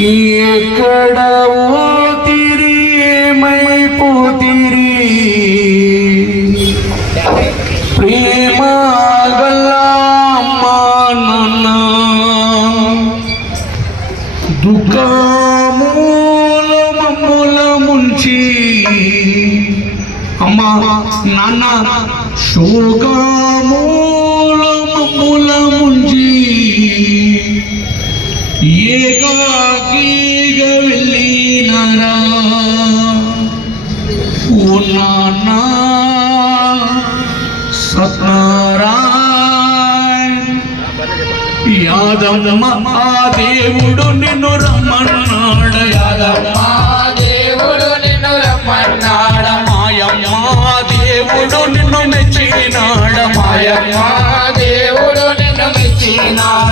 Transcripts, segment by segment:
ఎక్కడ ఓతిరి ఏమైపోతిరి? ప్రేమ నాన్న దుఃఖమూల మమ్ముల ముంచి. అమ్మా నాన్న శోకమూల మమ్ముల ముంచి. ఏకాకిగా వెళ్ళినారా నాన్న సత్నారాయణ? యాదమ్మ ఆ దేవుడు నిన్ను రమ్మన్నాడ. యాదమ్మ దేవుడు నిన్ను రమ్మన్నాడ. మాయమ్మ దేవుడు నిన్ను మెచ్చినాడ. మాయమ్మ దేవుడు నిన్ను మెచ్చినాడ.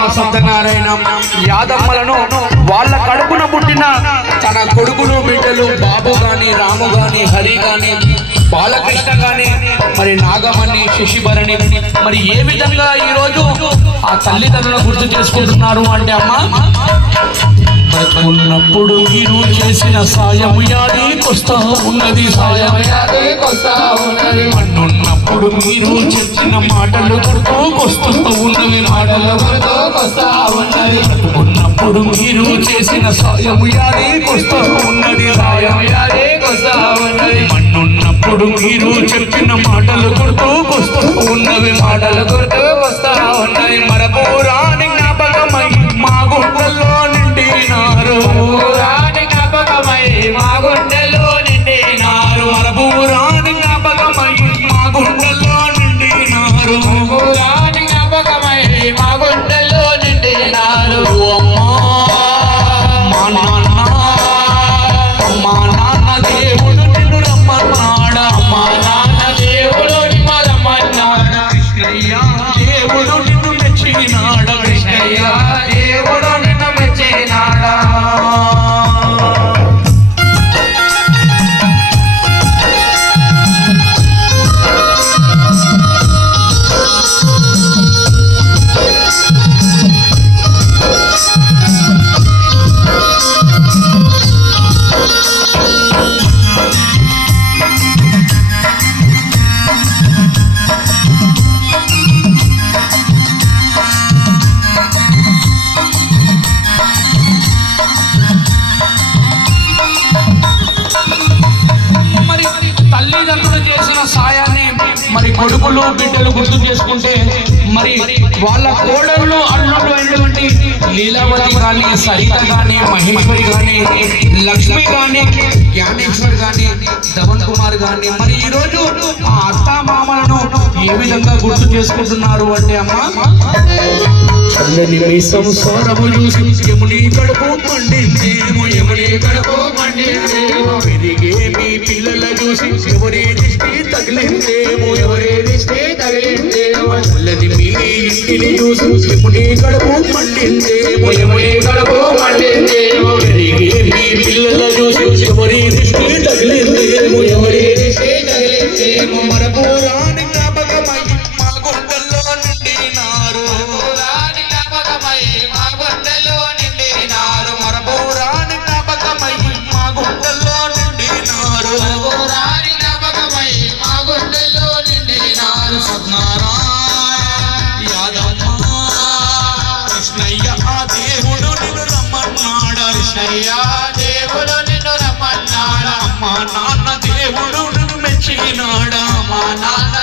బాబా సత్యనారాయణ యాదమ్మలను వాళ్ళ కడుపున పుట్టిన తన కొడుకులు బిడ్డలు బాబు గాని రాము గాని హరి గాని బాలకృష్ణ గాని మరి నాగమణి శశిభరణి మరి ఏ విధంగా ఈ రోజు ఆ తల్లిదండ్రులను గుర్తు చేసుకుంటున్నారు అంటే అమ్మ? ఉన్నప్పుడు మీరు చేసిన సాయము యాడికొస్తా ఉన్నది సాయం. మన్నున్నప్పుడు మీరు చెప్పిన మాటలు గుర్తుకొస్తూ ఉన్నవి మాటలు. గుర్తుకొస్తా ఉన్నది ఉన్నప్పుడు మీరు చేసిన సాయము యాడికొస్తూ ఉన్నది సాయం. సమయానికొస్తా ఉన్నది. మన్నున్నప్పుడు మీరు చెప్పిన మాటలు గుర్తుకొస్తూ ఉన్నవి. మాటలు గుర్తుకొస్తా ఉన్నది మరపురాని జ్ఞాపకమై మా గుండెల్లో నిండినారు. పురాణి జ్ఞాపకమై మా గుండెలో నిండినారు. మరపురాని జ్ఞాపకమై మా గుండెల్లో నిండినారు. Yeah. కొడుకులు బిడ్డలు గుర్తు చేసుకుంటే మరి వాళ్ళ కోడళ్ళు అల్లుళ్ళు అయినటువంటి లీలావతి కానీ సరిత కానీ మహేశ్వరి కానీ లక్ష్మి కానీ జ్ఞానేశ్వర్ కానీ ధవన్ కుమార్ కానీ మరి ఈ రోజు ఆ అత్త మామలను ఏ విధంగా గుర్తు చేసుకుంటున్నారు అంటే అమ్మా? చల్లని మీ సంసారము చూసి యముని కడుపు మండిందేమో యముని కడుపు మండిందేమో. పెరిగే మీ పిల్లల చూసి ఎవరి దృష్టి తగిలిందేమో ఎవరి దృష్టి తగిలిందేమో చల్లని మీ ఇంటిని చూసి యముని కడుపు మండిందేమో యముని కడుపు మండిందేమో పెరిగే మీ పిల్లల చూసి ఎవరి దృష్టి తగిలిందేమో ఎవరి దృష్టి తగిలిందేమో జ్ఞాపకమై కృష్ణయ్య దేవుడు నిన్ను రమ్మన్నాడా? మా నాన్న దేవుడు మెచ్చినాడా? మా నాన్న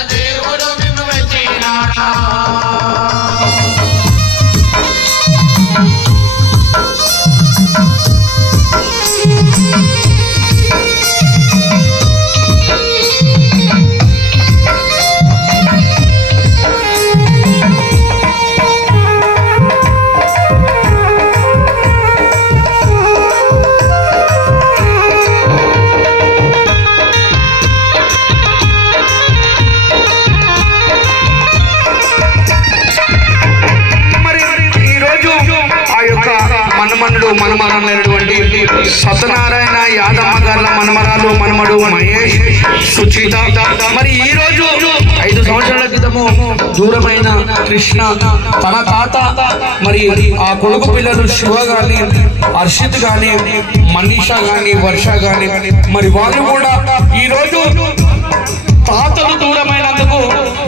మనమనుడు మనమరమైనటువంటి సత్యనారాయణ యాదమ్మ గారు మనమరాలు మనమడు మహేష్ సుచిత. మరి ఈ రోజు ఐదు సంవత్సరాల క్రితము దూరమైన కృష్ణ తన తాత మరి ఆ కొడుకు పిల్లలు శివ గాని హర్షిత్ గాని మనీష గాని వర్ష గాని మరి వాళ్ళు కూడా ఈ రోజు తాతలు దూరమైనందుకు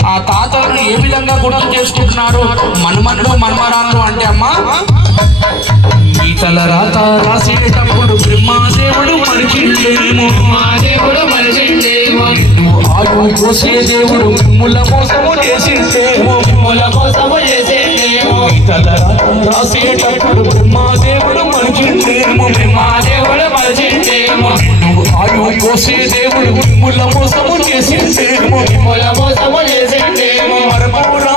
ఆ తాతలను ఏ విధంగా గుర్తు చేసుకుంటున్నారు? మనమన్ను మనమరా గీతల రాత రాసేటప్పుడు బ్రహ్మాదేవుడు మరిచిండేమో. మా దేవుడు మనిషిండేమో నువ్వు ఆయువు కోసే దేవుడు మిమ్ముల మోసము చేసిండేమో. మూల కోసము చేసేదేమో గీతల రాత రాసేటప్పుడు బ్రహ్మాదేవుడు మరిచిండేమో. మా దేవుడు మనిషిండేమో నువ్వు ఆయువు కోసే దేవుడు మిమ్ముల మోసము చేసిండేమో. మూల కోసము చేసేదేమో మరపురాని